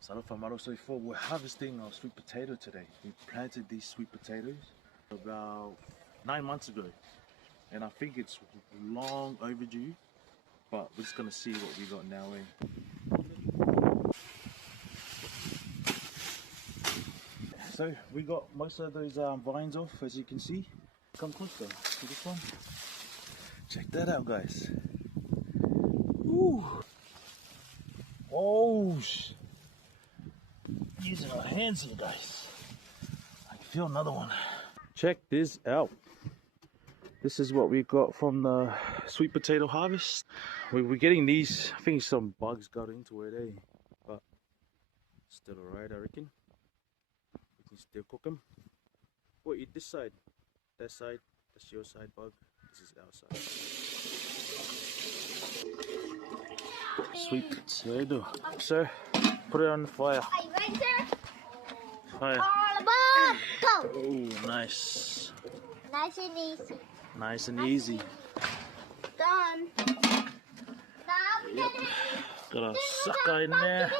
Salut from Maroso 4. We're harvesting our sweet potato today. We planted these sweet potatoes about 9 months ago, and I think it's long overdue, but we're just gonna see what we got now. So we got most of those vines off, as you can see. Come closer to this one. Check that out, guys. Ooh. Oh, using our hands here, guys. I can feel another one. Check this out. This is what we got from the sweet potato harvest. We're getting these. I think some bugs got into it, eh? But still alright, I reckon. We can still cook them. We'll eat this side, that side. That's your side, bug. This is our side. Sweet potato. Sir, put it on the fire. Are you ready, sir? Fire. All above, go! Oh, nice. Nice and easy. Nice and easy. Done. Now we're gonna Got a sucker in there.